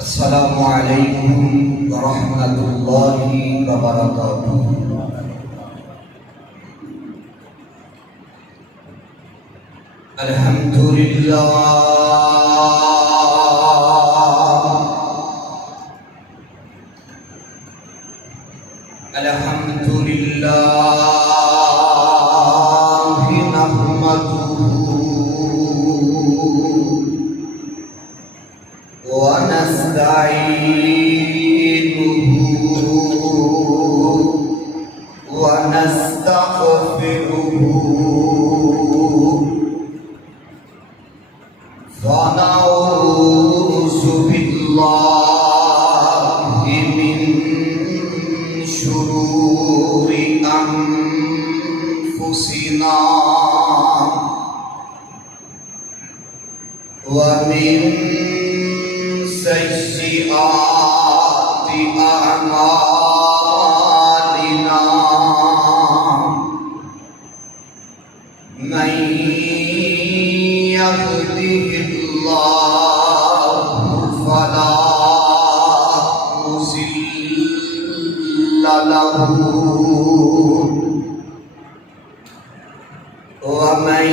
السلام علیکم ورحمۃ اللہ وبرکاتہ۔ الحمدللہ الحمدللہ نحمدہ ونستعينه ونستغفره ونعوذ بالله من شرور أنفسنا ومن سيئات أعمالنا، من يهده الله فلا مضل له ومن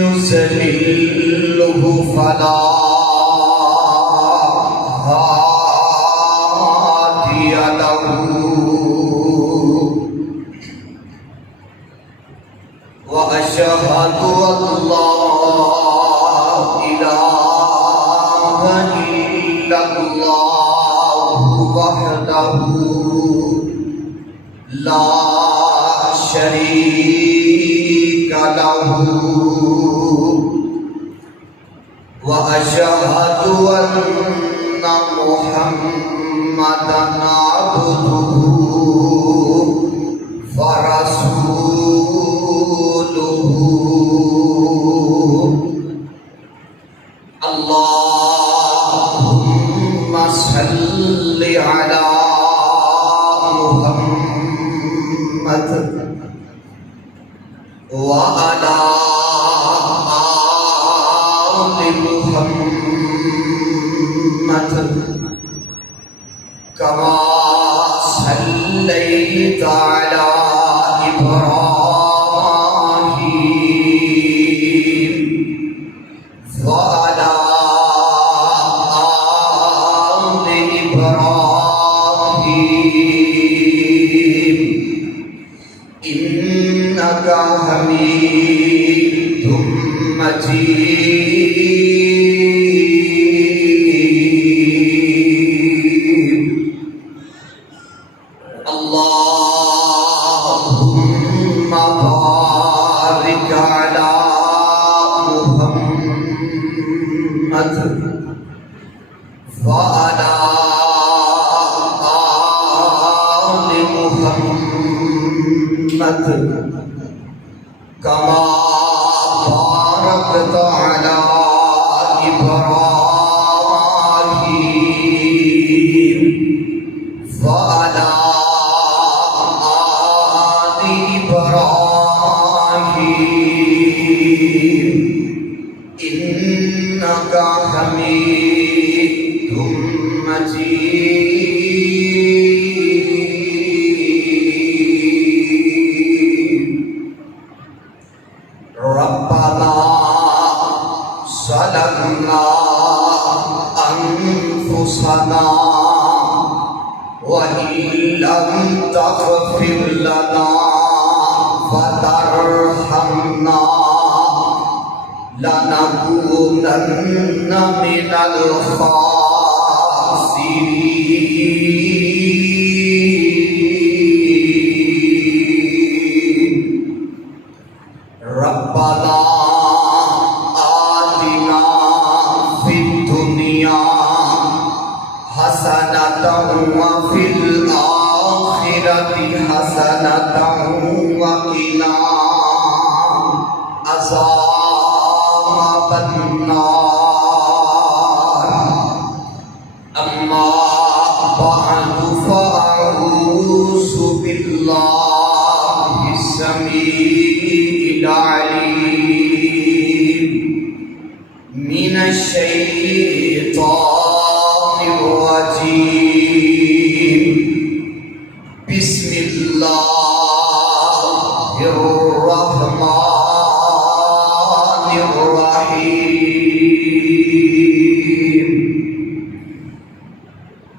يضلله فلا هادي له، وأشهد أن لا إله إلا الله وحده لا شريك له، وأشهد أن محمدًا عبده ورسوله۔ اللهم صل على محمد وعلى آل محمد كما صليت على إبراهيم وعلى آل إبراهيم إنك حميد مجيد۔ اللهم بارك على محمد وعلى آل محمد كما باركت على إبراهيم وعلى آل إبراهيم إنك حميد مجيد۔ ربنا ظلمنا أنفسنا وإن لم تغفر لنا وترحمنا لنكونن من الخاسرين۔ ربنا آتنا في الدنيا حسنة وفي الآخرة حسنة وقنا عذاب النار۔ أما بعد فأعوذ بالله السميع العليم من الشيطان الرجيم بسم الله الرحمن الرحيم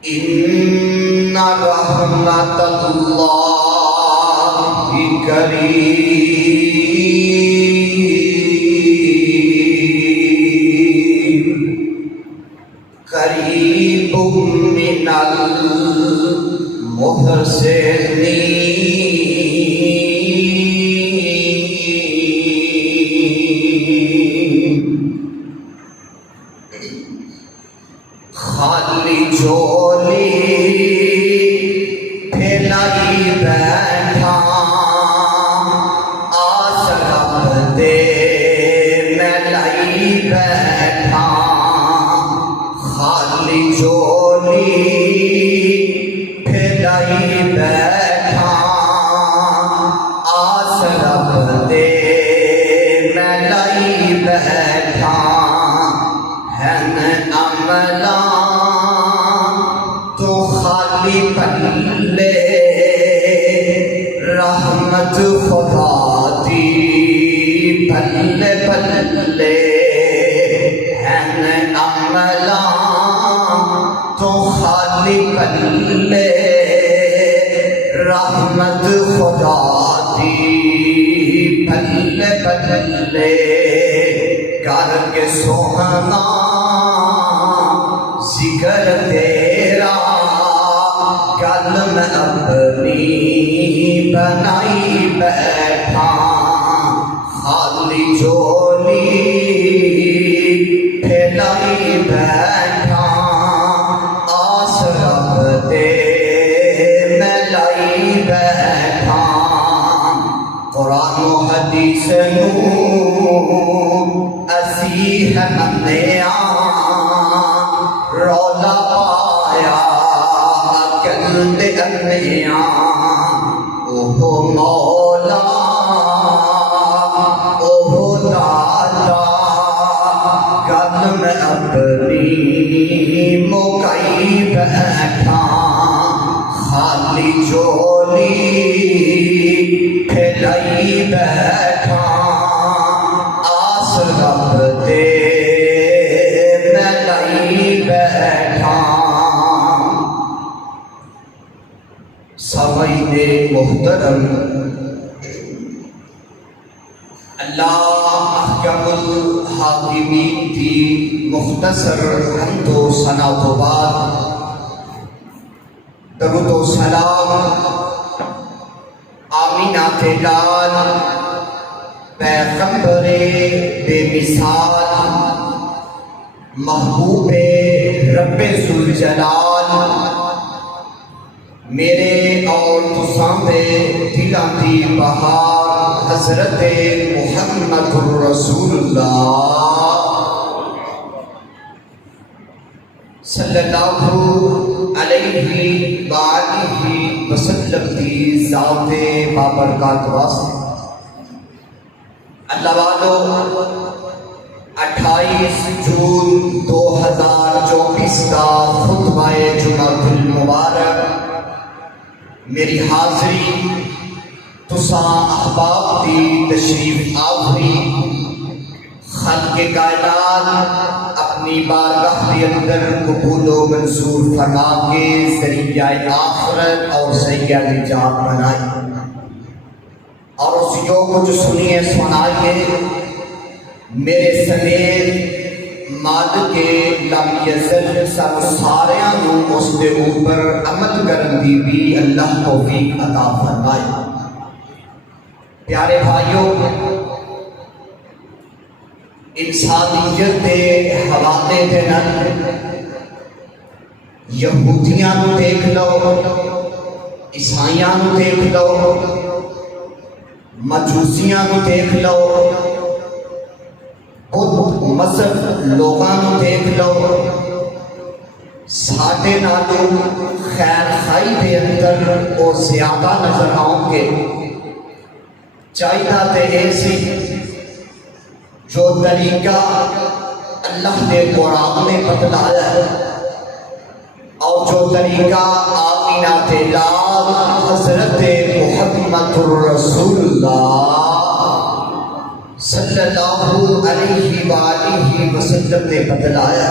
إن رحمة الله قريب من المحسنين خالی جھولی پھیلائی بیٹھا آس رب دے میں لائی بیٹھا خالی جھولی پھیلائی بیٹھا آس رب دے میں لائی بیٹھا عملا تو خالی پلے رحمت خدا دی پلے پلے عملا تو خالی پلے رحمت خدا دی پلے پلے کر کے سونا ذکر تیرا گل میں اپنی بنائی بیٹھا خالی جھولی پھیلائی بیٹھا آس رب دے میں لائی بیٹھا قرآن و حدیث اسی ہے منیا رولا پایا عقل دے انیا اوہ مولا اوہ دادا گل میں اپنی مکائی بیٹھا خالی جھولی پھیلائی بیٹھا آس رب دے میں لائی بیٹھا سامعین محترم اللہ محکم الحاکمین کی مختصر حمد و ثنا تو بعد درود و سلام آمینہ کے لال پیغمبر بے مثال محبوب رب ذوالجلال میرے اور تساں دے دلاں دی بہار حضرت محمد الرسول اللہ صلی اللہ علیہ وآلہ وسلم دی ذات بابرکات واسطے اللہ والو 28 جون 2024 کا خطبہ جمعۃ المبارک میری حاضری تساں احباب دی تشریف آوری خلق کائنات اپنی بارگاہ کے اندر قبول و منظور فرما کے ذریعہ آخرت اور ذریعہ نجات بنائی اور اس جو کچھ سنیے سنائیے میرے سمیت مالک لم یزل سب ساریاں نو اس دے اوپر عمل کرن دی بھی اللہ توفیق عطا فرمائے۔ پیارے بھائیوں، انسانیت دے حوالے دے نال یہودیاں نو دیکھ لو، عیسائیاں نو دیکھ لو، مجوسیاں نو دیکھ لو، بدھ مذہب لوگاں نو دیکھ لو، ساڈے نالوں خیر خائی دے اندر او زیادہ نظر آؤں گے۔ چاہیے تے ایسی جو طریقہ اللہ نے قرآن نے بتلایا ہے اور جو طریقہ آمینہ تلال حضرت محمد رسول اللہ صلی اللہ علیہ وآلہ وسلم نے بدلایا،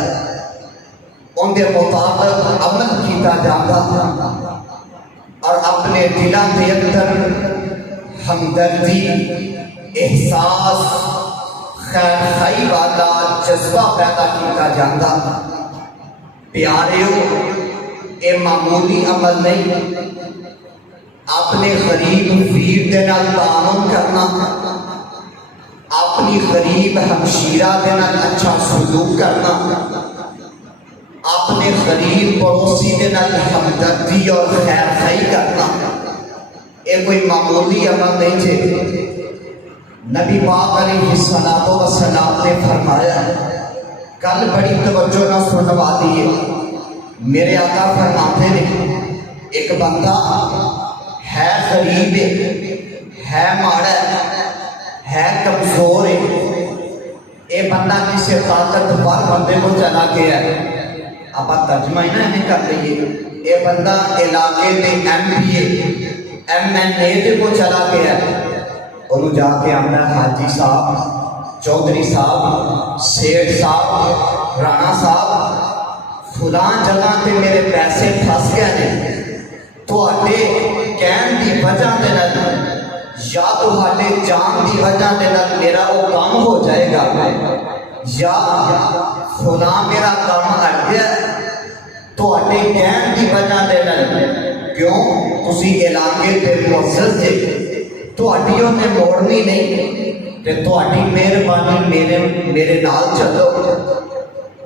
ان کے مطابق عمل کیتا جاتا اور اپنے دلوں کے اندر ہمدردی، احساس، خیر خائی والا جذبہ پیدا کیتا جاتا۔ پیاریو، اے معمولی عمل نہیں، اپنے غریب ویر دے نال تعاون کرنا، اپنی غریب ہمشیرہ دے نال اچھا سلوک کرنا، اپنے غریب پڑوسی دے نال ہمدردی اور خیر خائی کرنا، یہ کوئی معمولی عمل نہیں تھے۔ نبی پاک علیہ السلام نے فرمایا، کل بڑی توجہ نہ سنوا دیے، میرے آقا فرماتے نے ایک بندہ ہے غریب ہے ماڑا ہے کمزور ہے، اے بندہ کسی طاقتور بندے کو چلا گیا ہے، آپ ترجمہ ہی نہ نہیں کر لئیے، اے بندہ علاقے دے ایم پی ایم این اے دے کو چلا گیا ہے، انہوں جا کے آمدہ حاجی صاحب، چودھری صاحب، سیٹھ صاحب، رانا صاحب، فلان جگہ تے میرے پیسے پھنس گئے ہیں، تو آٹے کہن دی وجہ دے نال یا تو آٹے جان دی وجہ دے نال میرا وہ کام ہو جائے گا، یا فلان میرا کام ہٹ گیا تو آٹے کہن دی وجہ دے نال کیوں تسی علاقے تے معزز دے تو آٹیوں نے موڑنی نہیں، تے تو آٹی مہربانی میرے نال چلو،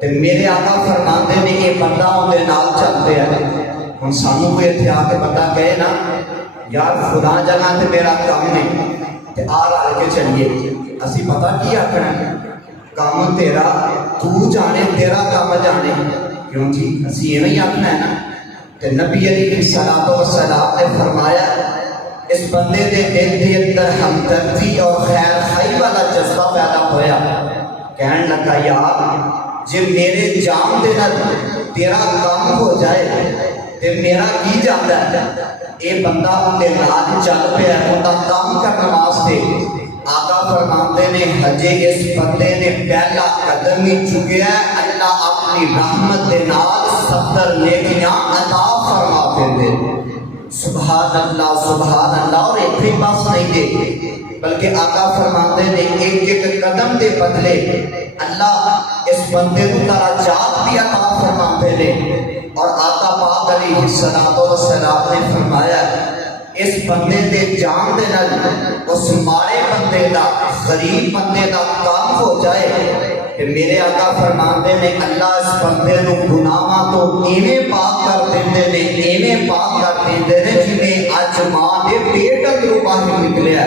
تے میرے آقا فرماندے نے یہ بندہ اندے نال چلتے ہیں۔ ہم سانو کوئی اتھے آکے بندہ کہے نا یار فلان جگہ تے میرا کام نہیں تے آر کے چلیے، اسی پتہ کیا کرنا کام تیرا تو جانے تیرا کام جانے، کیوں جی اسی یہ نہیں آکنا ہے نا۔ تے نبی علیہ السلام نے فرمایا اس بندے دے دل دے اندر ہمدردی اور خیر خائی والا جذبہ پیدا ہویا، کہنے لگا یار جے میرے جان دے نال تیرا کام ہو جائے تے میرا کی جاتا ہے، اے بندہ اندے نال چل پیا ہوتا کام کرنے واسطے۔ آقا فرماتے نے ہجے اس بندے نے پہلا قدم ہی چکیا ہے، اللہ اپنی رحمت دے نال 70 نیکیاں عطا فرما دے۔ سبحان اللہ، اور ایک بھی بس نہیں دے بلکہ آقا فرماتے نے ایک ایک قدم دے بدلے اللہ اس بندے کو درجات بھی عطا فرماتے نے۔ اور آقا پاک علیہ السلام نے فرمایا اس بندے دے جان دے نال اس مارے بندے دا غریب بندے دا کام ہو جائے کہ میرے آقا فرماتے نے اللہ اس بندے نو گناہاں تو ایویں پاک کر دیندے نے، ایویں پاک کر دیندے نے جویں اج ماں دے پیٹ اندروں باہر نکلیا۔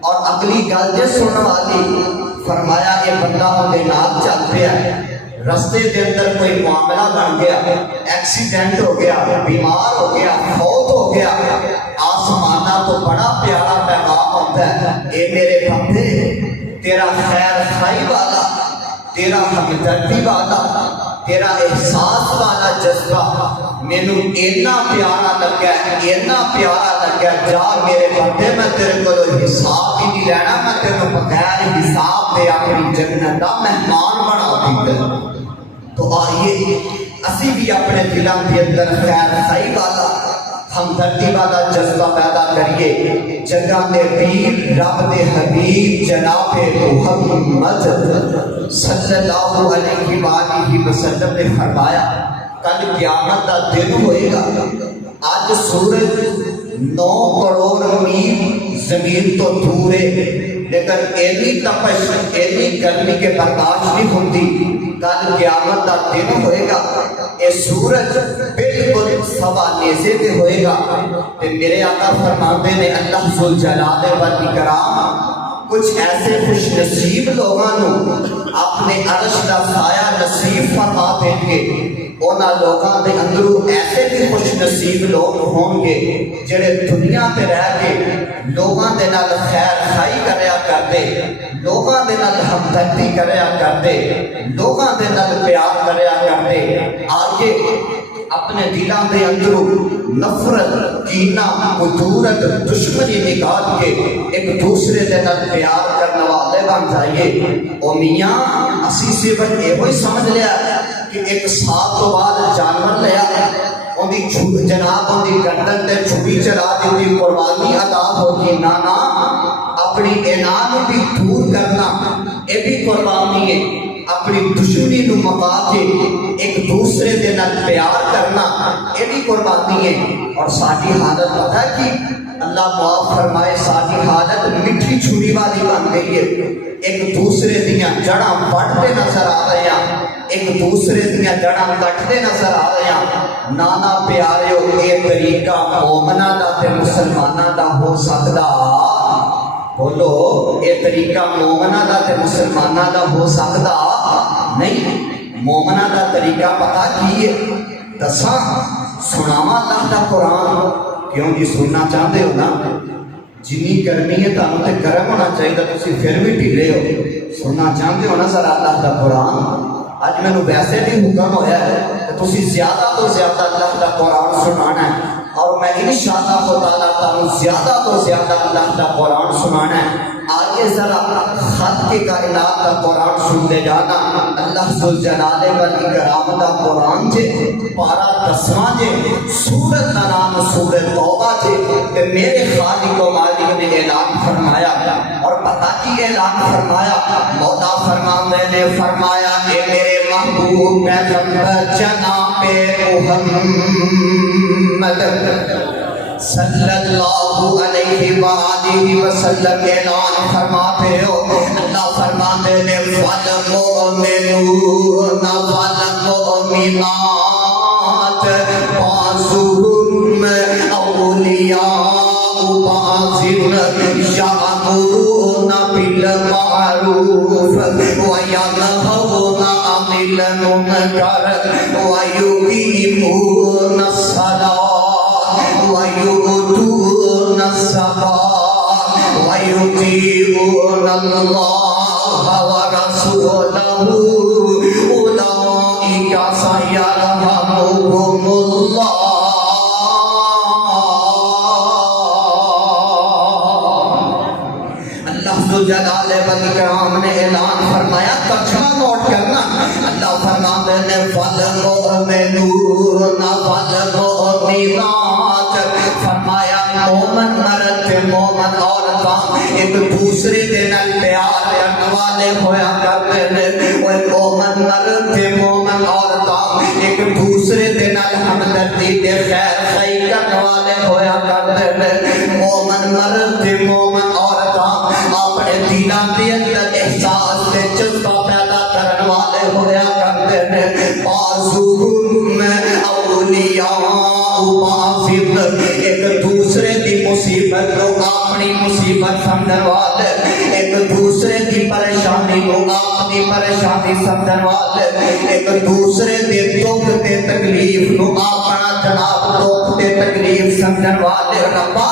اور اگلی گل جے سنن والی فرمایا اے بندہ اندے نال چل پیا، رستے دے اندر کوئی معاملہ بن گیا، ایکسیڈنٹ ہو گیا، بیمار ہو گیا، فوت ہو گیا، آسمانہ تو بڑا پیارا پیغام ہوتا ہے، اے میرے بندے تیرا خیر خائی والا، تیرا ہمدردی والا، تیرا احساس والا جذبہ مینوں اتنا پیارا لگا، اتنا پیارا لگا، جا میرے بندے میں تیرے کو حساب ہی نہیں لینا، میں تیرے بغیر حساب دے اپنی جنت دا مہمان بنا دیتا۔ تو آئیے اسی بھی اپنے دلوں کے اندر خیر خائی والا ہمدردی والا جذبہ پیدا کریے۔ جگہ دے پیر رب دے حبیب جناب محمد صلی اللہ علیہ وآلہ وسلم نے فرمایا کل قیامت کا دن ہوئے گا، آج سورج 9 کروڑ میل زمین تو دور ہے، لیکن ایلی تپش ایلی گرمی کے برداشت نہیں ہوتی۔ کل قیامت کا دن ہوئے گا، اے سورج بالکل سوا نیزے پہ ہوئے گا، کہ میرے آقا فرماتے نے اللہ ذوالجلال والاکرام کچھ ایسے خوش نصیب لوگوں اپنے عرش کا سایہ نصیب فرما دیں گے، اونا لوگاں دے اندروں ایسے بھی خوش نصیب لوگ ہوں گے جڑے دنیا تے رہ کے لوگاں دے نال خیر خائی کریا کرتے، لوگاں دے نال ہمدردی کریا کرتے، لوگاں دے نال پیار کریا کرتے۔ آگے اپنے دلوں کے اندروں نفرت کینہ کدورت دشمنی نکال کے ایک دوسرے کے نال پیار کرنے والے بن جائیے۔ او میاں اسی صرف یہ سمجھ لیا کہ ایک سال تو بعد جانور لیا جناب ان کی گردن تے چھری چلا دی قربانی ادا ہوگی، نانا اپنی انعام بھی دور کرنا یہ بھی قربانی ہے، اپنی دشمنی نو مکا کے ایک دوسرے دے نال پیار کرنا یہ بھی قربانی ہے۔ اور ساری حالت پتہ ہے کہ اللہ معاف فرمائے ساری حالت مٹھی چھری والی بن گئی ہے، ایک دوسرے دیاں جڑاں وڈتے نظر آ رہے ہیں، ایک دوسرے دیاں جڑاں کٹتے نظر آ رہے ہیں۔ نانا پیاریو یہ طریقہ مومنہ دا تے مسلمانہ دا ہو سکتا؟ بولو یہ طریقہ مومنہ دا تے مسلمانہ دا ہو سکتا نہیں۔ مومنہ دا طریقہ پتہ کی ہے؟ دساں سناواں اللہ دا قرآن، کیوں جی سننا چاہتے ہو نا؟ جنی گرمی ہے تمہیں تے گرم ہونا چاہیے، تسی پھر بھی ڈھیلے ہو، سننا چاہتے ہو نا ذرا اللہ دا قرآن؟ اج میں ویسے بھی حکم ہویا ہے کہ تسی زیادہ تو زیادہ اللہ دا قرآن سنانا ہے، اور میں انشاءاللہ تعالیٰ تعالیٰ زیادہ تو زیادہ اللہ دا قرآن سنانا ہے۔ آئیے ذرا خط کے کائنات کا قرآن سنتے جانا۔ اللہ ذوالجلال والاکرام دا قرآن جے پارا 10واں جے، سورت کا نام سورت توبہ جے، کہ میرے خالق و مالک نے اعلان فرمایا، اور پتہ کی اعلان فرمایا؟ مولا فرماندے نے فرمایا کہ میرے محبوب پیغمبر جناب محمد صلی اللہ علیہ وآلہ وسلم اعلان فرماتے ہو، اللہ فرماتے نے وَالْمُؤْمِنُونَ وَالْمُؤْمِنَاتِ بَعْضُهُمْ أَوْلِيَاءُ بَعْضٍ يَأْمُرُونَ بِالْمَعْرُوفِ وَيَنْهَوْنَ عَنِ الْمُنكَرِ وَيُقِيمُونَ الصَّلَاةَ وَيُؤْتُونَ الزَّكَاةَ وَيُطِيعُونَ اللَّهَ وَرَسُولَهُ أُولَئِكَ سَيَرْحَمُهُمُ اللَّهُ۔ اللہ ذوالجلال والاکرام نے اعلان فرمایا، ترجمہ نوٹ کرنا۔ اللہ فرماتے ہیں وَالْمُؤْمِنُونَ وَالْمُؤْمِنَاتِ، فرمایا مومن مرد تے مومن عورتاں ایک دوسرے دے نال پیار کرنے والے ہویا کرتے ہیں۔ وہ مومن مرد تے مومن عورتاں ایک دوسرے دے نال ہمدردی تے خیر خواہی کرنے والے ہویا کرتے ہیں۔ مومن مرد تے مومن عورتاں اپنے دلاں دے اندر احساس تے جذبہ پیدا کرنے والے ہویا کرتے ہیں۔ بعضهم اولیاء بعض، ایک دوسرے دی مصیبت کو اپنی مصیبت سمجھن والے، ایک دوسرے دی پریشانی کو اپنی پریشانی سمجھن والے، ایک دوسرے دے دکھ تے تکلیف کو اپنا جناب دکھ تے تکلیف سمجھن والے۔ ربا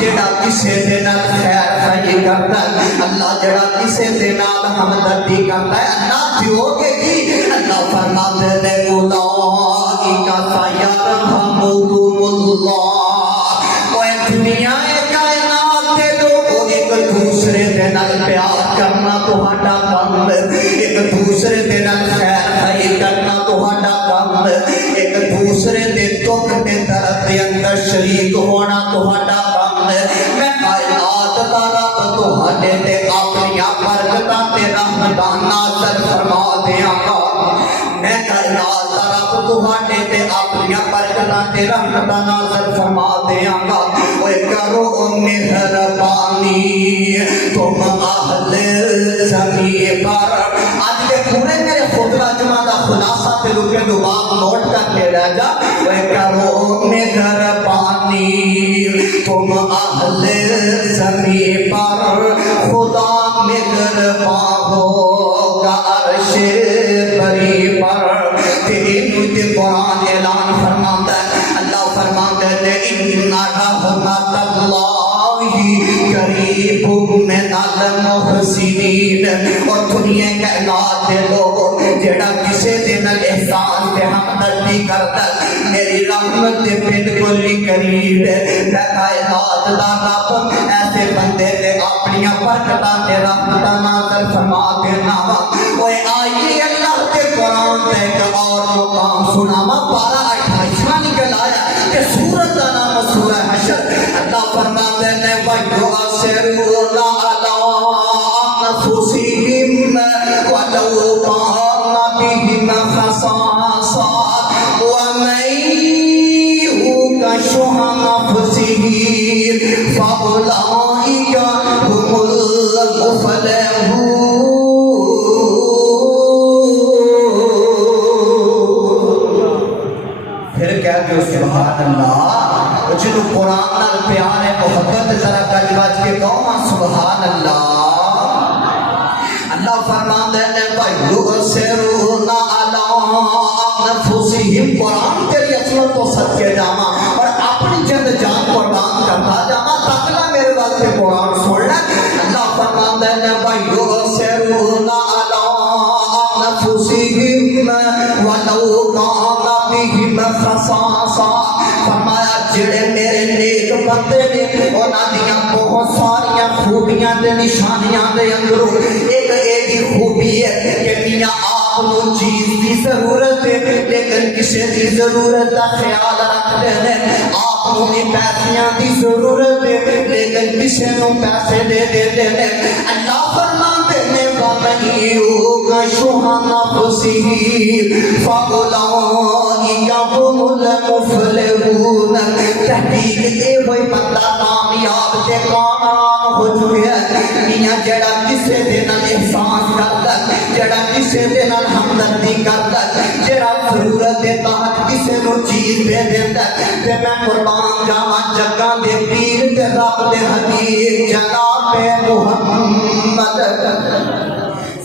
جڑا کسے دے نال خیر خواہی کرتا ہے، اللہ جڑا کسے دے نال ہمدردی کرتا ہے، اللہ دیو گے گی۔ اللہ فرماتے ہیں اولئک سیرحمہم اللہ۔ اوے دنیا کائنات دے لوگوں، ایک دوسرے دے نال پیار کرنا تہاڈا کم، ایک دوسرے دے نال خیر خواہی کرنا تہاڈا کم، ایک دوسرے دے دکھ تے درد دے اندر شریک ہونا تہاڈا کم۔ میں کائنات دا رب تہاڈے تے اپنی برکتاں تے رحمتاں نازل فرما دیاں گا۔ میں کائنات دا رب تہاڈے تے اپنی برکتاں تے رحمتاں نازل فرما دیاں گا۔ اوے کرو مہربانی تم اہل زمین پر۔ آج کے پورے میرے خطبہ جمعہ دا خلاصہ تے رکے لباب نوٹ کر کے رہ جا۔ اوے کرو مہربانی تم اہل زمین پر، خدا مہربان ہوگا عرش بری پر۔ تیرے قرآن اعلان فرماتا ہے، اللہ فرماتا ہے ان رحمت اللہ قریب من المحسنین. اور دنیا کائنات دے لوگ جڑا کسے دے نال احسان تے ہمدردی کردا میری رحمت دے بالکل ہی قریب ہے. میں کائنات دا رب ایسے بندے تے اپنی برکتاں تے رحمتاں نازل فرما دینا وا. اوے آئیے اللہ کے قرآن تے ایک اور مقام سناواں. 12:28 نکل آیا کہ سورت کا نام سورہ حشر. اللہ فرماتے ہیں وَيُؤْثِرُونَ عَلَىٰ أَنفُسِهِمْ وَلَوْ كَانَ بِهِمْ خَصَاصَةٌ وَمَن يُوقَ شُحَّ نَفْسِهِ فَأُولَٰئِكَ هُمُ الْمُفْلِحُونَ. پھر کہہ دو سبحان اللہ. جنہوں قرآن نال پیار ہے محبت ذرا گج بج کے کہو سبحان اللہ. اللہ فرماندے نے وَيُؤْثِرُونَ عَلَىٰ أَنفُسِهِمْ. قرآن تیری عظمت تو صدقے جاواں اور اپنی جند جان قربان کرتا جاواں. تکلا میرے واسطے قرآن سن لے. اللہ فرماندے نے وَيُؤْثِرُونَ عَلَىٰ أَنفُسِهِمْ وَلَوْ كَانَ بِهِمْ خَصَاصَةٌ. فرمایا جڑے میرے نیک بندے نے انہاں دیاں بہت ساریاں خوبیاں تے نشانیاں دے اندروں ایک ایک خوبی ہے کہ میاں آپ نو چیز دی ضرورت ہے لیکن کسی دی ضرورت دا خیال رکھتے ہیں. آپ نو پیسیاں دی ضرورت ہے لیکن کسی نو پیسے دے دیتے ہیں. اللہ فرماتے ہیں وَمَن يُوقَ شُحَّ نَفْسِهِ فَأُولَٰئِكَ هُمُ الْمُفْلِحُونَ. تحقیق اے ہوئی بندہ کامیاب تے کامیاب ہو چکے ہیں. میاں جڑا کسے دے نال احسان کردا جڑا کسے دے نال ہمدردی کردا جڑا ضرورت دے تحت کسے نو چیز دے دیندا. تے میں قربان جاواں جگاں دے پیر تے رب دے حبیب جناب محمد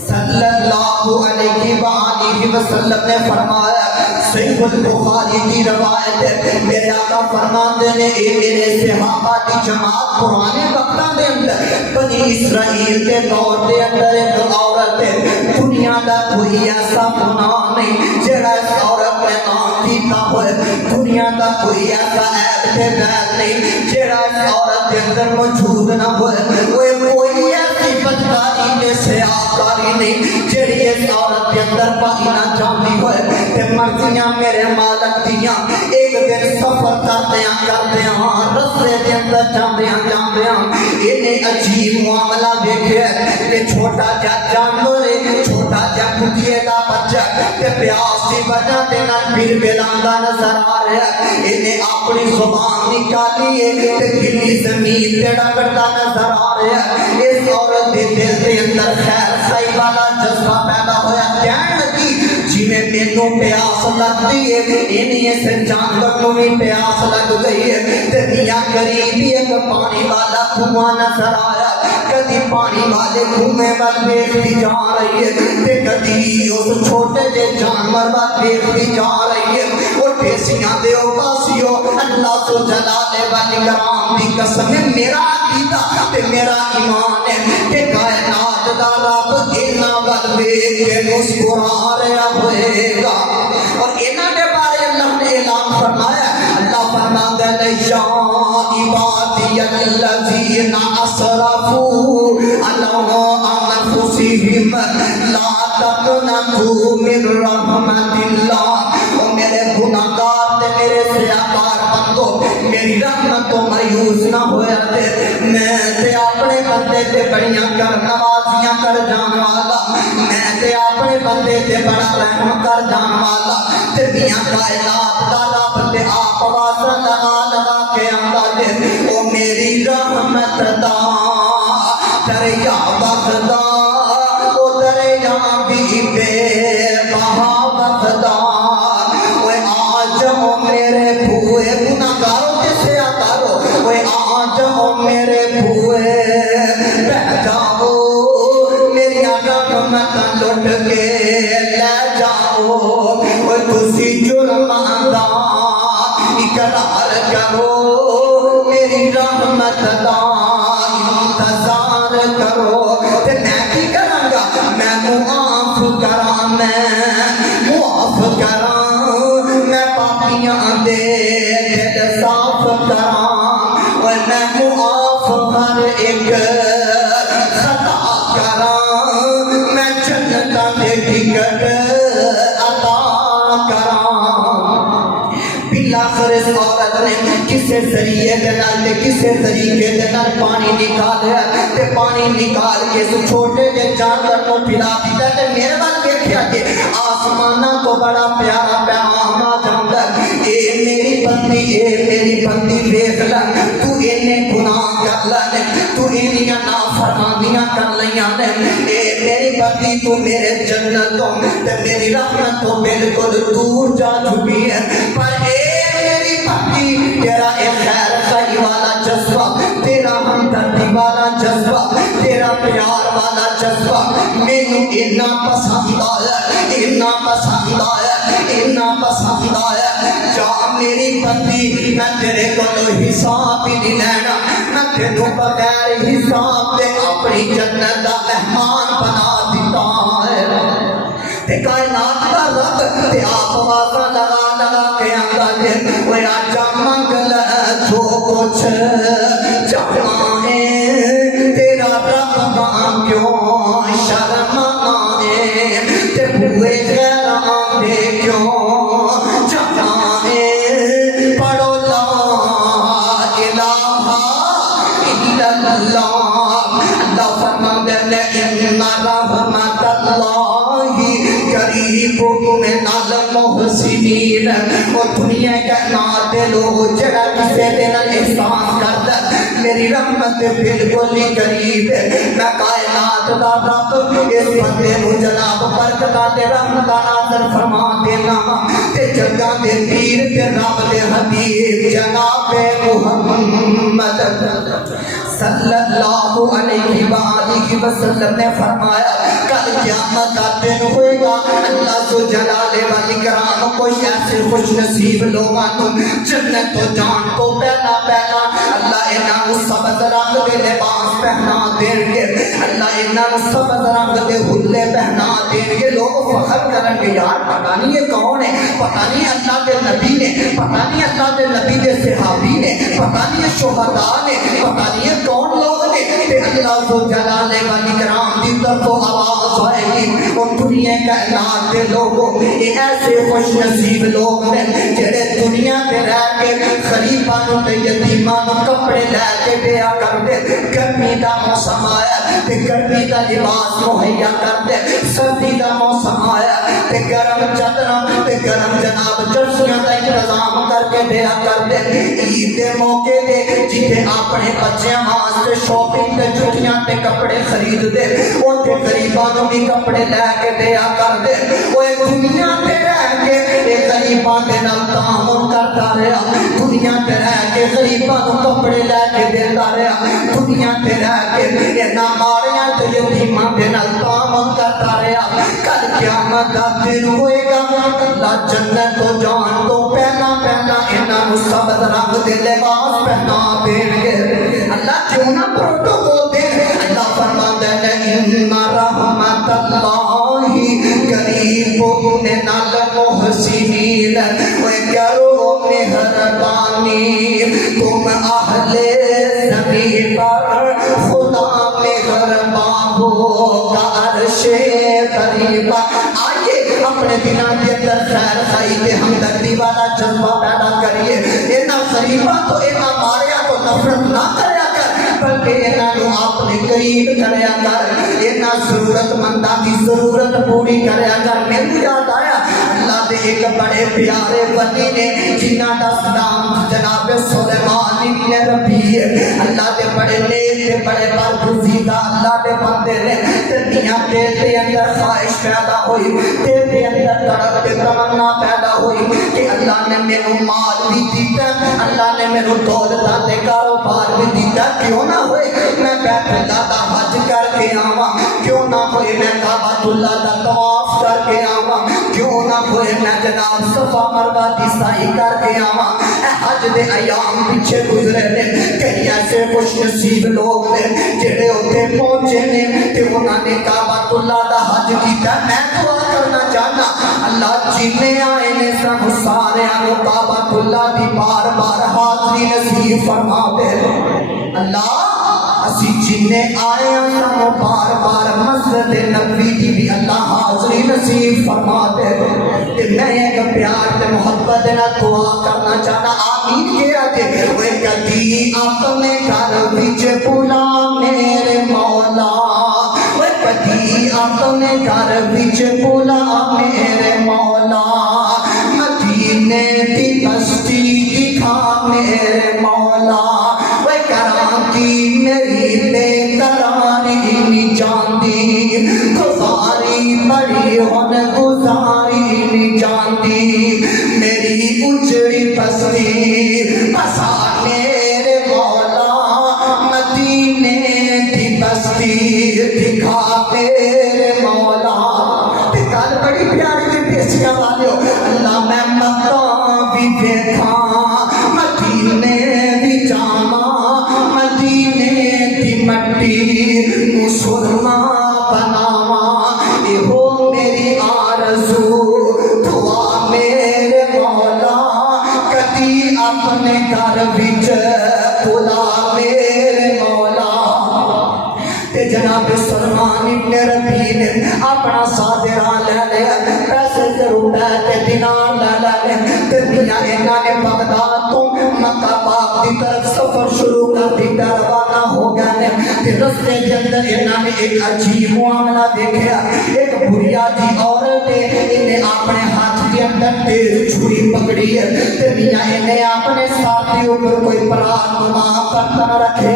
صلی اللہ علیہ وآلہ وسلم نے فرمایا. صحیح البخاری کی روایت ہے. میرے آقا فرماتے ہیں اے میرے صحابہ کی جماعت پرانے وقتاں دے اندر بنی اسرائیل کے دور دے اندر ایک عورت ہے. دنیا دا کوئی ایسا گناہ نہیں جڑا اس عورت نے نام کیتا ہوئے. دنیا دا کوئی ایسا عیب تے غیر نہیں جڑا اس عورت کے اندر موجود نہ ہوئے. کوئی ایسی بدکاری تے سیاکاری نہیں جڑی اس عورت کے اندر پائی نہ جاندی ہوئے. تے مرضیاں میرے مالک دیاں ایک دن سفر کردیاں رستے دے اندر جاندیاں انہیں عجیب معاملہ دیکھے کہ چھوٹا جا جانور چھوٹا جا کتیے دا بچہ تے پیاس دی وجہ دے نال بل بلاندا نظر آ رہا ہے. انہیں اپنی زبان نکالی ہے تے گلی زمین تے رگڑدا نظر آ رہا ہے. اس عورت دے دل دے اندر خیر خائی والا جذبہ پیدا ہویا. کہنے لگی جی میں مینوں پیاس لگتی ہے انہیں اس جانور کو بھی پیاس لگ گئی ہے. تے میاں قریب ایک پانی والا کنواں نظر آیا. کدی پانی والے کنویں وال دیکھتی جا رہی ہے تے کدی اس چھوٹے جے جانور وال دیکھتی جا رہی ہے. وہ ٹیسیاں دے او پاسیو اللہ تو جلال والاکرام دی قسم ہے میرا عقیدہ تے میرا ایمان ہے کہ کائنات دا رب انہاں ول ویکھ کے مسکرا رہا ہوئے گا. اور انہاں دے بارے اللہ نے اعلان فرمایا. اللہ فرماتا ہے یا عبادی الذین اسرفوا علی انفسہم لا تقنطوا من رحمت اللہ. او میرے گناہگار تے میرے سیاکار بندو میری رحمت تو مایوس نہ ہویا تے میں تے اپنے بندے تے بڑیاں کر نوازیاں کر جان والا. میں تے اپنے بندے تے بڑا رحم کر جان والا. تے میاں کائنات دا رب تے آپ واسطہ لگا کے آندا تے او میری رحمت دا دریا بخدا او دریا بھی بے بہا بخدا. اوے آ جاؤ میرے بھوئے گناہگاروں تے سیاکاروں اوے آ جاؤ میرے بھوئے بہ جاؤ میری رحمت لٹ کے لے جاؤ. اوے تسی جرماں دا اقرار کرو میری رحمت دا کراں اور میں معاف ہر ایک خطا کراں میں جنتاں دے ٹکٹ عطا کراں بلاخر اس عورت نے کسے ذریعے دے نال کسے طریقے دے نال پانی نکالیا تے پانی نکال کے اس چھوٹے جے جانور کو پلا دتا تے میرے وال دیکھیا کہ آسماناں تو بڑا پیارا پیغام آ جاندا اے میری بندی ویکھ لے تو اینے گناہ کر لے تو اینیاں نافرمانیاں کر لیاں نے اے میری بندی تو میرے جنت تو تے میری رحمت تو بالکل دور جا چکی ہے پر اے میری بندی تیرا ایک خیر خائی والا جذبہ تیرا ہمدردی والا جذبہ تیرا پیار والا جذبہ مینوں اتنا پسند آیا اتنا پسند آیا اتنا پسند آیا جا میری بندی میں تیرے کو حساب ہی نہیں لینا میں تینوں بغیر حساب دے اپنی جنت دا مہمان بنا دیتا ہے تے کائنات دا رب تے آپ آوازاں لگا کے آندا جے اوے آجا منگ لے جو کچھ چاہاں ہے تیرا رب ماں کیوں شرم آئے تے بوئے غیر آندے کیوں چاہاں ہے پڑھو لا الہ الا اللہ اللہ فرماندے نے ان رحمت اللہ قریب من المحسنین اور دنیا کائنات دے لوگ جڑا کسے دے نال احسان کردا میری رحمت بالکل ہی قریب ہے میں کائنات دا رب اس بندے نو جناب برکتاں تے رحمتاں نازل فرما دینا تے جگہ دے پیر تے رب دے حبیب جناب محمد صلی اللہ علیہ وآلہ وسلم نے فرمایا کل قیامت کا دن ہوئے گا اللہ تو جلال والاکرام کوئی ایسے خوش نصیب لوگاں تو جنت تو جان کو پہلا پہلا اللہ انہاں سبز رنگ دے لباس پہنا دیں گے اللہ انہاں سبز رنگ دے حلے پہنا دیں گے لوگ فخر کریں گے یار پتہ نہیں یہ کون ہے پتہ نہیں اللہ دے نبی نے پتہ نہیں اللہ دے نبی دے صحابی نے پتہ نہیں یہ شہداء نے پتہ نہیں یہ کون لوگ نے کہ اللہ تو جلال والاکرام دی طرف آواز آئے گی اور دنیا کائنات کے لوگوں یہ ایسے خوش نصیب لوگ ہیں جڑے دنیا پہ رہ کے غریباں نوں تے یتیماں نوں کپڑے لے کے دیا کرتے گرمی دا موسم آیا تے گرمی دا لباس مہیا کرتے سردی دا موسم آیا تے گرم چادراں تے گرم جناب جرسیاں دا انتظام کر کے دیا کرتے عید دے موقع تے جتھے اپنے بچیاں واسطے شاپنگ تے چھٹیاں تے کپڑے خرید دے اوتھے غریباں نوں بھی کپڑے لے کے دیا کر دے اوے دنیا تے رہ کے اے غریباں دے نال تعاون کرتا رہیا دنیا تے رہ کے غریباں نوں کپڑے لے کے دیندا رہیا دنیا تے رہ کے انہاں ماریاں تے یتیماں دے نال تعاون کرتا رہیا کل قیامت دا دن ہوئے گا اللہ جنت تو جان تو پہلا پہلا انہاں نوں سبز رنگ دے لباس پہنا دیں گے اللہ کیوں نہ پروٹوکول دے اللہ فرماتا ہے ان رحمت اللہ قریب من المحسنین و کرو مہربانی تم اہل زمین پر خدا مہربان ہوگا عرش قریب آئیے اپنے دنوں کے اندر خیر خائی کے ہمدردی والا جذبہ پیدا کریے اینا غریباں تو اینا ماریا تو نفرت نہ کریا کر بلکہ اینا نو اپنے قریب کریا کر اینا ضرورت مندہ کی ضرورت پوری کریا کر میں بھی یاد آیا اللہ دے ایک بڑے پیارے ولی نے جنہ دا نام جناب سلیمان ابن ربیع اللہ دے بڑے نیک دے بڑے برگزیدہ اللہ دے بندے نے تنیاں دے اندر خواہش پیدا ہوئی دے اندر تڑپ دے تمنا پیدا ہوئی کہ اللہ نے میرے مال بھی دیتا اللہ نے میرے دولت دے کاروبار بھی دیتا کیوں نہ ہوئے میں بیت اللہ دا حج کر کے آواں کیوں نہ ہوئے میں کعبۃ اللہ دا طواف کر کے آواں کیوں نہ ہوئے میں جناب صفا مروہ دی سائی کر کے آواں اے حج دے ایام پیچھے گزرے نے کئی ایسے خوش نصیب لوگ نے جڑے اوتھے پہنچے نے تے انہاں نے کعبۃ اللہ دا حج کیتا میں دعا کرنا چاہنا اللہ جنے آئے نے سب سارے نوں کعبۃ اللہ دی بار بار حاضری نصیب فرما دے اللہ اسی جنے آئے ہیں سانو بار بار مسجد نبوی دی بھی اللہ حاضری نصیب فرما دے تے میں ایک پیار تے محبت نال دعا کرنا چاہنا آمین کہہ دے اوے کدی اپنے گھر وچ بلا میرے مولا اوے کدی اپنے گھر وچ بلا میرے مولا مدینے دی بستی دکھا میرے مولا اوے کراں کی میری بے قراری نہیں جاندی گزاری بڑی ہن گزاری نہیں جاندی میری اجڑی بستی بسا میرے مولا مدینے دی بستی دکھا میرے مولا تے گل بڑی پیاری تے پیشیاں والیو اللہ میں مکہ بھی دیکھاں مدینے بھی جاواں مدینے دی مٹی نوں سرما بناواں ایہو میری آرزو دعا میرے مولا کدی اپنے گھر وچ بلا میرے مولا تے جناب سلمان ابن ربیع نے اپنا ساجرہ لے لیا پیسے تے روپے تے دینار لے لے تے میاں انہاں نے بغداد تو مکہ پاک دی طرف سفر شروع کر دتا روانہ ہو گئے نے تے رستے دے اندر انہاں نے ایک عجیب معاملہ دیکھا ایک بڑھیا جی عورت نے اپنے ہاتھ کے اندر تیز چھری پکڑی ہے تے میاں نے اپنے ساتھی اوپر کوئی پرات نما برتن رکھے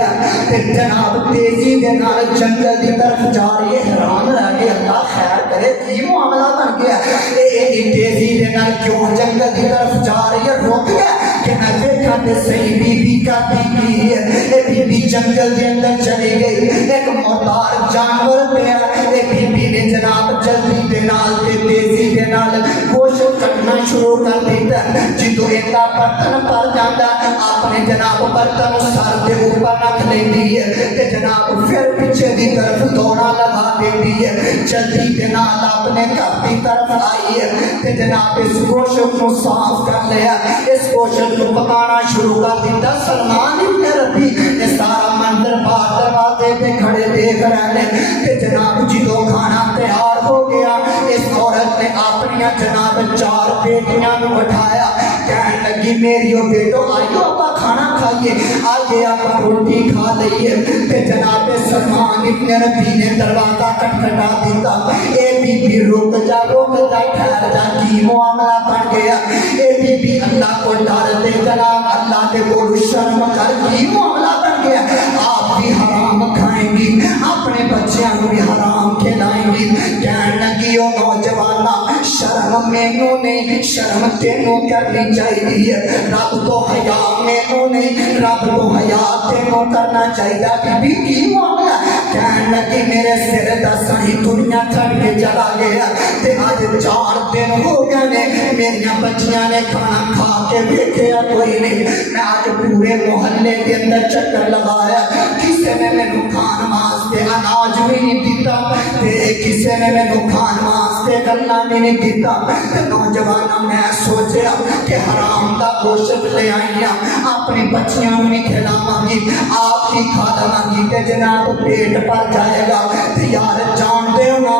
تے جناب تیزی دے نال جنگل دی طرف جا رہی ہے حیران رہ گئے اللہ خیر کرے کی معاملہ بن گیا اے تیزی دے نال کیوں جنگل دی طرف جا رہی ہے رک گیا کہ میں دیکھا تے صحیح بی بی کا بی بی ہے اے بی بی جنگل دے اندر چلی گئی ایک مردار جانور پیا اے بی بی نے جناب جلدی دے نال تے تیزی دے نال گوشت کٹنا شروع کر دیتا جدو ایتا برتن پر جاتا اپنے جناب برتن سر دے اوپر رکھ لیندی ہے تے جناب پھر پیچھے دی طرف دوڑا لگا دیندی ہے جلدی دے نال اپنے گھر دی طرف آئی ہے تے جناب اس گوشت کو صاف کر لیا اس گوشت کو پکانا شروع کر دیتا سلمان ابن ربیع نے سارا منظر باہر دروازے پہ کھڑے دیکھ رہے تے جناب جدو کھانا تیار ہو گیا اس عورت نے اپنی جناب 4 بیٹیاں کو اٹھایا کہنے لگی میریو بیٹو آئیو اپا کھانا کھائیے آئیے اپا روٹی کھا لئیے تے جناب سلمان ابن ربیع نے دروازہ کٹکھٹا دیتا اے بی بی رک جا ٹھہر جا کی معاملہ بن گیا اے بی بی اللہ کو ڈرتے جناب اللہ کے بولو شرم کر کی معاملہ بن گیا آپ بھی حرام کھائیں گی اپنے بچیاں کو بھی حرام کھلائیں گی کہنے لگی او نوجوانا شرم مینوں نہیں شرم تینوں کرنی چاہیے رب تو حیا مینوں نہیں رب تو حیا تینوں کرنا چاہیے بی بی کی معاملہ کہنے لگی میرے سر دا سہی دنیا چھڑ کے چلا گیا تے آج 4 دن ہو گئے نے میریاں بچیاں نے کھانا کھا کے دیکھیا کوئی نہیں میں آج پورے محلے کے اندر چکر لگایا کسی نے مینوں کھان واسطے اناج بھی نہیں دیتا تے کسی نے مینوں کھان واسطے گلا بھی نہیں دیتا تے نوجوانا میں سوچیا کہ حرام دا گوشت لے آئیاں اپنی بچیاں میں کھلاواں گی آپ کی کھا لواں گی تے جناب پیٹ پر جائے گا تے یار جان دے ہو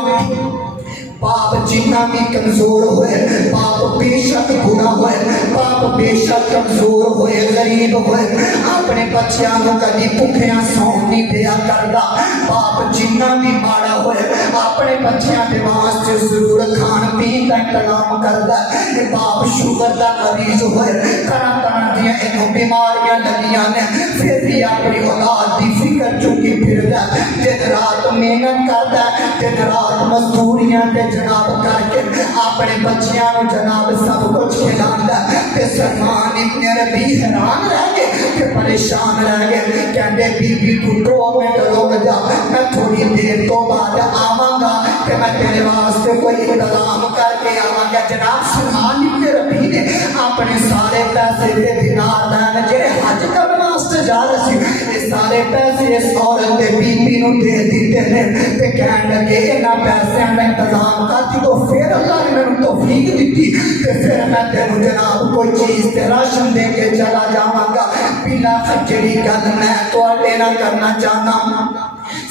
باپ جتنا بھی کمزور ہوئے باپ بے شک برا ہوئے باپ بے شک کمزور ہوئے غریب ہوئے اپنے بچیاں کو کبھی بھوکیاں سون نہیں دیا کرتا باپ جتنا بھی ماڑا ہوئے اپنے بچیاں کے واسطے ضرور کھان پین کا انتظام کرتا ہے باپ شوگر کا مریض ہوئے طرح طرح دیا انہوں بیماریاں لگیاں نے پھر بھی اپنی اولاد دی فکر چکی پھر دا دن رات محنت کرتا دن رات مزدوریاں تے جناب کر کے اپنے بچیاں نو جناب سب کچھ کھلانا تے سلمان ابن نبی حیران رہ گئے کہ پریشان رہ گئے. کہندے بی بی تو 2 منٹ رک جا, میں تھوڑی دیر تو بعد آواں گا کہ میں تیرے واسطے کوئی انتظام کر کے آواں گا. جناب سلمان ابن ربیع نے اپنے سارے پیسے تے دینار لین جڑے حج کرن واسطے جا رہے سی, یہ سارے پیسے اس عورت دے بی بی نو دے دیتے نے تے کہن لگے انہاں پیسیاں دا انتظام کر دی تو پھر اللہ نے مینوں توفیق دتی تے پھر میں تینوں جناب کوئی چیز تے راشن دے کے چلا جاواں گا. بلا خجری گل میں تواڈے نال کرنا چاہنا.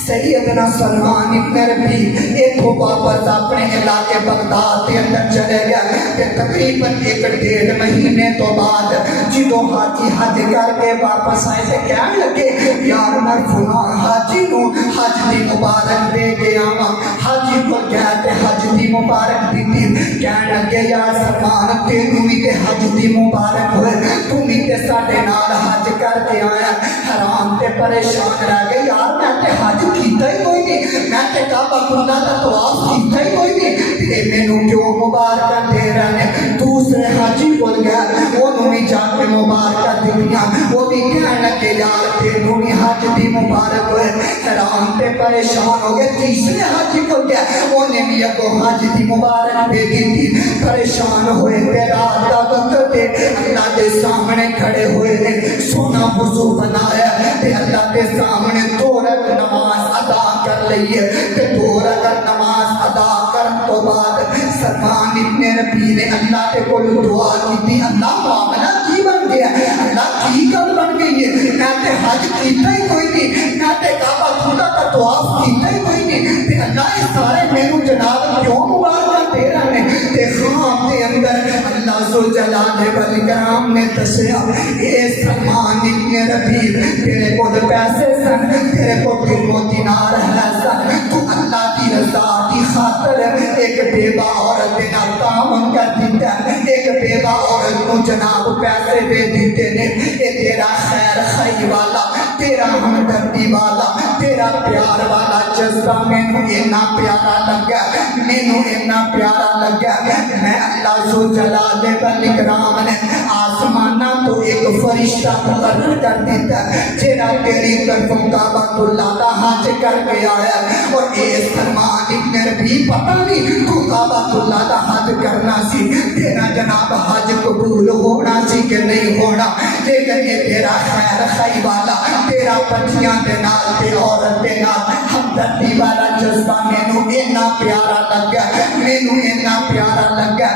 سیدنا سلمان ابن ربیع ایتھوں واپس اپنے علاقے بغداد کے اندر چلے گیا تے تقریباً 1.5 مہینے تو بعد جدوں حاجی حج کر کے واپس آئے تے کہنے لگے یار میں فلاں حاجی نو حج دی مبارک دے گیا ہاں. حاجی کو گیا تے حج دی مبارک دیتی. کہنے لگے یار سلمان تینوں بھی تے حج دی مبارک ہوئے, تم بھی تے ساڈے نال حج کر کے آیا. حیران تے پریشان رہ گئے یار میں تے حج کیتا ہی کوئی نہیں, میں تے کعبہ اللہ دا طواف کیتا ہی کوئی نہیں, تے مینوں کیوں مبارکاں دے رہے ہیں. دوسرے حاجی کول گیا اونوں بھی جا کے مبارکاں دتیاں, وہ بھی کہنے لگے یار تینوں بھی حج دی مبارک ہوئے. حیران تے پریشان ہو گئے. تیسرے حاجی کول گیا اونے بھی اگوں حج دی مبارک دے دیتی. پریشان ہوئے تے رات دا وقت تے اللہ دے سامنے کھڑے ہوئے نے, سونا وضو بنایا تے اللہ دے سامنے 2 رکعت نماز ادا کر لئیے تے 2 رکعت نماز ادا کرن تو بعد سلمان ابن ربیع نے اللہ کے کول دعا کی. اللہ معاملہ کی بن گیا, اللہ کی گل بن گئی ہے, میں تے حج کیتا ہی کوئی نہیں, میں تے کعبہ اللہ کا طواف کیتا ہی کوئی نہیں, تے اللہ یہ سارے مینوں جناب کیوں مبارکاں دے رہے ہیں. تے خواب دے اندر اللہ ذوالجلال والاکرام نے دسیا اے سلمان ابن ربیع تیرے کول پیسے سن, تیرے کول دینار ہے سن, تو اللہ کی رضا کی خاطر ایک بیوہ عورت دے نال تعاون کر دیتا ہے, ایک بیوہ عورت کو جناب پیسے دے دیتے نے. اے تیرا خیر خائی والا, تیرا ہمدردی والا, تیرا پیار والا جذبہ مینوں اتنا پیارا لگا, مینوں اتنا پیارا لگا. میں اللہ ذوالجلال والاکرام نے آسماناں تو ایک فرشتہ مقرر کر دیتا جیڑا تیری طرفوں کعبہ اللہ دا حج کر کے آیا. اور اے سلمان ابن ربیع پتہ نہیں تو کعبہ اللہ دا حج کرنا سی, تیرا جناب حج قبول ہونا سی کہ نہیں ہونا, لیکن یہ تیرا خیر خائی والا, تیرا پتیاں دے نال تے عورت دے نال ہمدردی والا جذبہ مینوں اتنا پیارا لگا, مینوں اتنا پیارا لگا.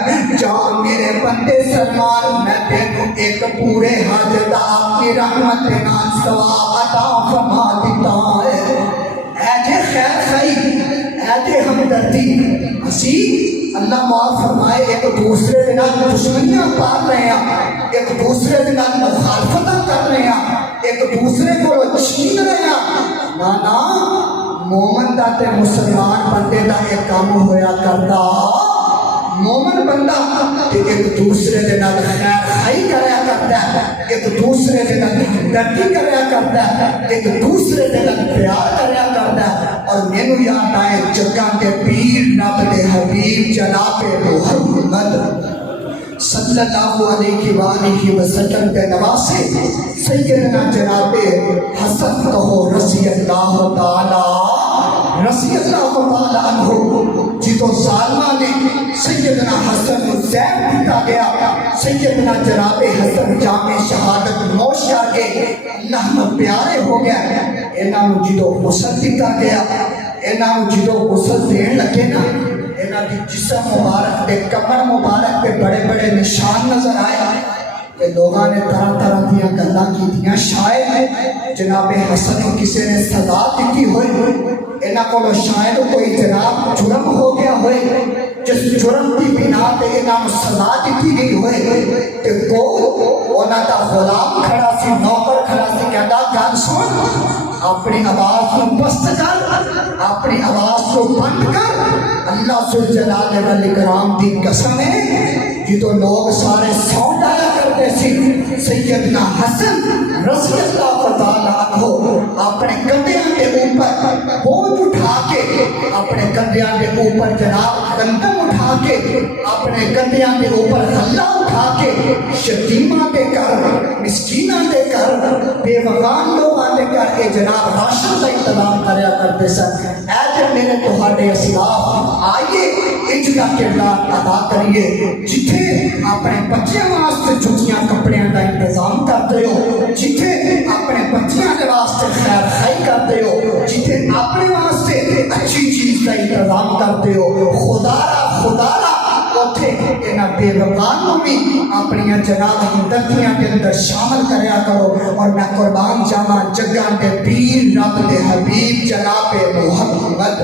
جان میرے بندے سلمان میں تینوں ایک پورے حج دا اپنی رحمت دے نال ثواب عطا فرما دیتا ہے. اے جے خیر خائی, اے جے ہمدردی, اسی اللہ معاف فرمائے ایک دوسرے دے نال دشمنیاں پال رہے ہیں, ایک دوسرے دے نال مخالفتاں کر رہے ہیں, ایک دوسرے کو چھین رہے ہیں. نا نا, مومن دا تے مسلمان بندے دا ایک کام ہویا کرتا, مومن بندہ ایک دوسرے دے نال خیر خائی کریا کرتا ہے, ایک دوسرے دے نال ہمدردی کریا کرتا ہے, ایک دوسرے دے نال پیار کریا کرتا ہے. اور مینوں یاد آئے جگہ کے پیر نب دے حبیب جناب محمد صلی اللہ علیہ وآلہ وسلم کے نواسے سیدنا جناب حسن کہو رضی اللہ تعالی عنہ, جدو ظالمہ نے سیدنا حسن کو زید دیتا گیا, سیدنا جناب حسن جامع شہادت نوش کر کے اللہ میں پیارے ہو گیا. انہاں نوں جدو غسل دیتا گیا, انہاں نوں جدو غسل دین لگے نا, انہاں دی جسم مبارک دے کمر مبارک پہ بڑے بڑے نشان نظر آئے کہ لوگاں نے طرح طرح دیا گلاں کیتیاں. شاید جناب حسن کو کسی نے سزا دیتی ہوئے, انہاں کو شاید کوئی جناب جرم ہو گیا ہوئے, جس جرم کی بنا تے انہاں کو سزا دیتی گئی ہوئے کہ وہ انہاں دا غلام کھڑا سی, نوکر کھڑا سی, کہتا گل سن, اپنی آواز کو پست کر, اپنی آواز کو بند کر. اللہ ذوالجلال والاکرام دی قسم ہے جدو لوگ سارے سو ڈایا کرتے سی, سیدنا حسن رضی اللہ تعالیٰ عنہ اپنے کندھیاں کے اوپر بوجھ اٹھا کے, اپنے کندھیاں کے اوپر جناب گندم اٹھا کے, اپنے کندھیاں کے اوپر غلہ اٹھا کے, شتیمہ کے کر مسکیناں دے گھر بے وقان لوگاں دے گھر اے جناب راشن کا انتظام کریا کرتے سن۔ اے جے میرے تہاڈے اسلاف آئیے انج دا کردار ادا کریے جتھے اپنے بچیاں واسطے جتیاں کپڑیاں دا انتظام کرتے ہو، جتھے اپنے بچیاں دے واسطے خیر خائی کرتے ہو، جتھے اپنے واسطے اچھی چیز کا انتظام کرتے ہو، خدا را اوتھے انہاں بے وقان نوں بھی اپنی جناب ہمدردیاں کے اندر شامل کریا کرو۔ اور میں قربان جاواں جگاں دے پیر رب دے حبیب جناب محمد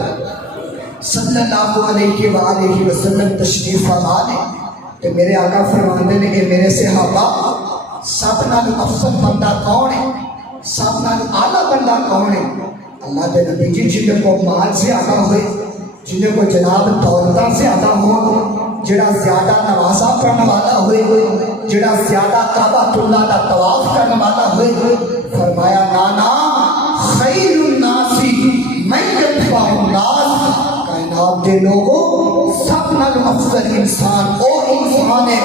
صلی اللہ علیہ وآلہ وسلم تشریف فرما نے کہ میرے آقا فرماندے نے کہ میرے صحابہ سب نال افضل بندہ کون ہے، سب نال اعلیٰ بندہ کون ہے؟ اللہ دے نبی جی جنہیں کو مال سے زیادہ ہوئے، جنہیں کو جناب دولتاں سے زیادہ ہو، جڑا زیادہ نوازہ کرنے والا ہوئے، جڑا زیادہ کعبۃ اللہ دا طواف کرنے والا ہوئے، فرمایا نانا خیر الناس من یدفع الناس، کائنات دے لوگوں سب نال افضل انسان او انسان ہے،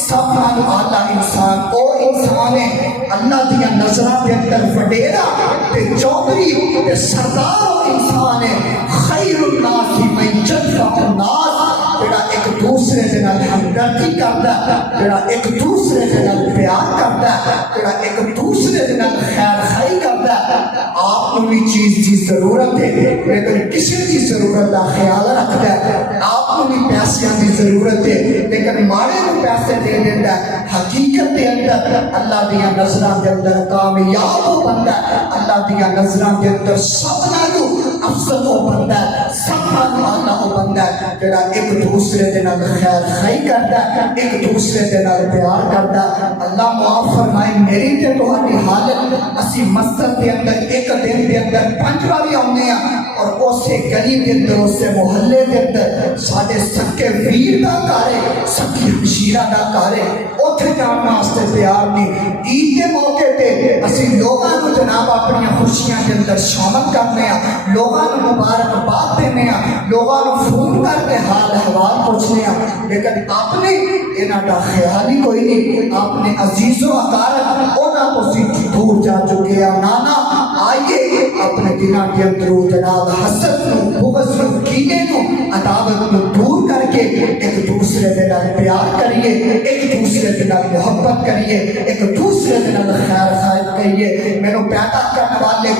سب نال اعلیٰ انسان او انسان ہے اللہ دیا نظرہ دے اندر وڈیرا تے چودھری تے سردار او انسان ہے۔ خیر الناس من یدفع الناس، جڑا ایک دوسرے دے نال ہمدردی کردا ہے، جڑا ایک دوسرے دے نال پیار کردا ہے، جڑا ایک دوسرے دے نال خیر خائی کردا ہے۔ آپ کو بھی چیز دی ضرورت ہے لیکن کسی دی ضرورت دا خیال رکھدا ہے، آپ کو بھی پیسیاں دی ضرورت ہے لیکن ماڑے کو پیسے دے دیندا ہے۔ حقیقت دے اندر اللہ دیا نظراں دے اندر کامیاب ہو بندہ ہے، اللہ دیا نظراں دے اندر سب نالوں افضل ہو بندہ ہے، سب نالوں اعلیٰ ہو بندہ ہے جڑا ایک دوسرے دے نال خیر خائی کردا ہے، ایک دوسرے دے نال پیار کردا ہے۔ اللہ معاف فرمائے میری تے تہاڈی حالت، اسی مسجد دے اندر ایک دن دے اندر 5 واری آؤندے ہاں اور اسے گلی دے اندر اسے محلے دے اندر ساڈے سکے ویر دا گھر ہے، سکی ہمشیرہ دا گھر ہے، اوتھے جان واسطے تیار نہیں۔ عید کے موقع تے اسی لوگاں کو جناب اپنی خوشیاں کے اندر شامل کرنے ہاں، لوگاں کو مبارکباد دینے ہاں، لوگاں کو فون کر کے حال احوال پوچھنے ہاں، لیکن آپ نے انہاں دا خیال ہی کوئی نہیں، آپ نے عزیز و اقارب انہاں کو سی دور جا چکے ہیں۔ نانا آئیے اپنے دلوں کے اندر جناب حسد نو، بغض نو، کینے نو، عداوت نو دور کر کے ایک دوسرے دے نال پیار کریے، ایک دوسرے دے نال محبت کریے، ایک دوسرے دے نال خیر خائد کریے۔ میں نو پیدا کرنے والے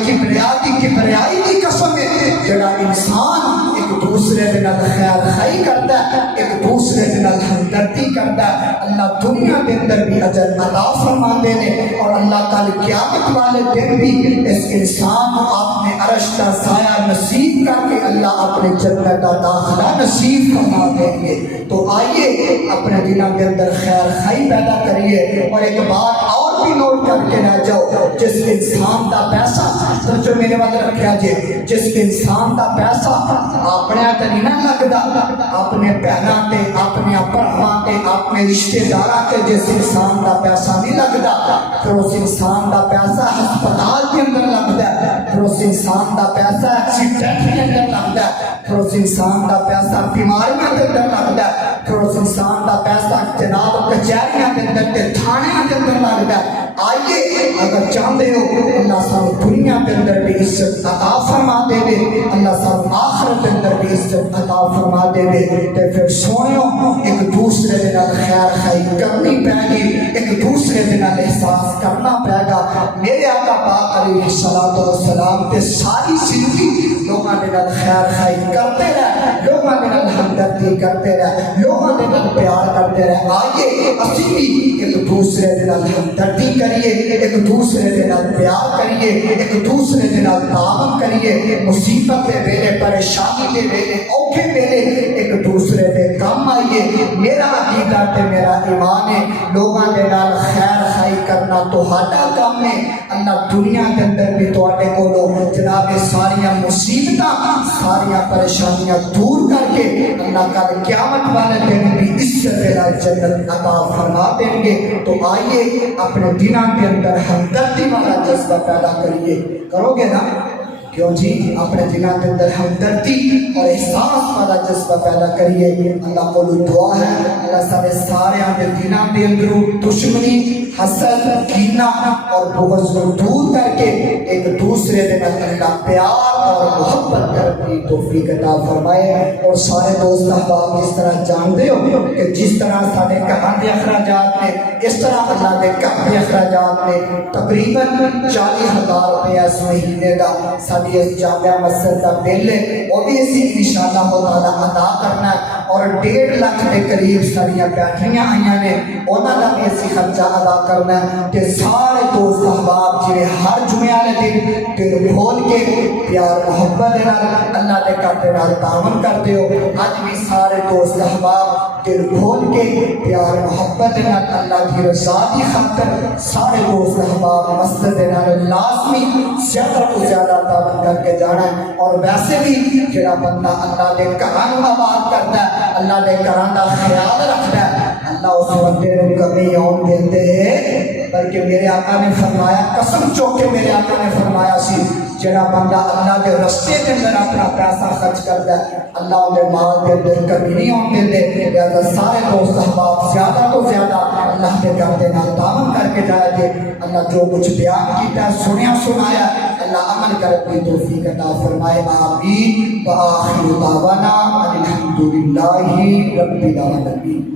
کبریائی دی قسم ہے، جڑا انسان ایک دوسرے دے نال خیر خائی کرتا ہے، ایک دوسرے دے نال ہمدردی کرتا ہے، اللہ دنیا دے اندر بھی اجر عطا فرماندے نے اور اللہ کل قیامت والے دن بھی اس انسان کو اپنے عرش کا سایہ نصیب کر کے اللہ اپنے جنت کا داخلہ نصیب فرما دیں گے۔ تو آئیے اپنے دلوں کے اندر خیر خائی پیدا کریے۔ اور ایک بات اور بھی نوٹ کر کے رہ جاؤ، جس انسان کا پیسہ جو میرے وقت رکھا جی، جس انسان کا پیسہ اپنے تے نہیں لگتا، اپنے بہنوں تے، اپنے بھراواں تے، اپنے رشتے داراں تے جس انسان کا پیسہ نہیں لگتا، پھر اس انسان کا پیسہ ہسپتال کے اندر لگتا ہے، پھر اس انسان کا پیسہ ایکسیڈنٹ کے اندر لگتا ہے، پھر اس انسان کا پیسہ بیماریاں کے اندر لگتا ہے، پھر اس انسان کا پیسہ جناب کچہریاں کے اندر، تھانے کے اندر لگتا ہے۔ آئیے اگر چاہتے ہو اللہ سارے دنیا کے اندر بھی عزت عطا فرما دے دے، اللہ سارے آخرت کے اندر بھی عزت عطا فرما دے دے، تے پھر سونیو ایک دوسرے دے نال خیر خائی کرنی پائے گی، ایک دوسرے دے نال احساس کرنا پائے گا۔ میرے آقا پاک علیہ الصلوۃ والسلام تے ساری زندگی لوگاں دے نال خیر خائی کرتے رہے، لوگاں دے نال ہمدردی کرتے رہے، لوگاں دے نال پیار کرتے رہے۔ آئیے اسی بھی ایک دوسرے دے نال ہمدردی کریے، ایک دوسرے دے نال پیار کریے، ایک دوسرے دے نال تعاون کریے، مصیبت دے ویلے، پریشانی دے ویلے، اوکھے ویلے ایک دوسرے دے کام آئیے۔ میرا عقیدہ تے میرا ایمان ہے لوگاں دے نال خیر خائی کرنا تہاڈا کام ہے۔ اللہ دنیا کے اندر بھی تواڈے کولوں جناب ساریاں مصیبتاں، ساریاں پریشانیاں دور کر کے اللہ کل قیامت والے دن بھی عزت دے نال جنت عطا فرما دیں گے۔ تو آئیے اپنے دلوں کے اندر ہمدردی والا جذبہ پیدا کریے، کرو گے نا؟ کیوں جی اپنے دلوں کے اندر ہمدردی اور احساس والا جذبہ پیدا کریے. اللہ کو دعا ہے اللہ سارے سارے کے دلوں کے اندروں دشمنی حسد کینہ اور بغض کو دور کر کے ایک دوسرے کے نال اللہ پیار اور محبت کرنے کی توفیق عطا فرمائے. اور سارے دوست احباب جس طرح جانتے ہو کہ جس طرح سارے گھر کے اخراجات نے اس طرح اللہ کے گھر کے اخراجات نے تقریباً 40,000 روپے اس مہینے کا ساری اس جامعہ مسجد کا بل ہے وہ بھی اسی انشاءاللہ تعالی ادا کرنا ہے. اور 1.5 لاکھ کے قریب ساریاں بیٹریاں آئیاں نے انہاں کا بھی اسی خرچہ ادا کرنا ہے. کہ سارے دوست احباب جنہیں ہر جمعے والے دن دل کھول کے پیار محبت دے نال اللہ دے گھر دے نال تعاون کرتے ہو. اج بھی سارے دوست احباب دل کھول کے پیار محبت دے نال اللہ کی رضا کی خاطر سارے دوست احباب مسجد دے نال لازمی زیادہ تو زیادہ تعاون کر کے جانا ہے. اور ویسے بھی جڑا بندہ اللہ دے گھراں نوں آباد کرتا ہے اللہ دے گھراں دا خیال رکھتا ہے اللہ اس بندے نوں کبھی آن دیندے ہے. بلکہ میرے آقا نے فرمایا قسم چوک کے میرے آقا نے فرمایا سی جڑا بندہ اللہ کے رستے کے اندر اپنا پیسہ خرچ کرتا ہے اللہ ان کے مال کے اندر کبھی نہیں آن دیندے. لہذا سارے دوست احباب زیادہ تو زیادہ اللہ کے گھر کے نال تعاون کر کے جائے گے. اللہ جو کچھ بیان کیتا ہے سنیا سنایا اللہ عمل کرنے کی توفیق عطا فرمائے. آمین. وآخر دعوانا الحمدللہ رب العالمین.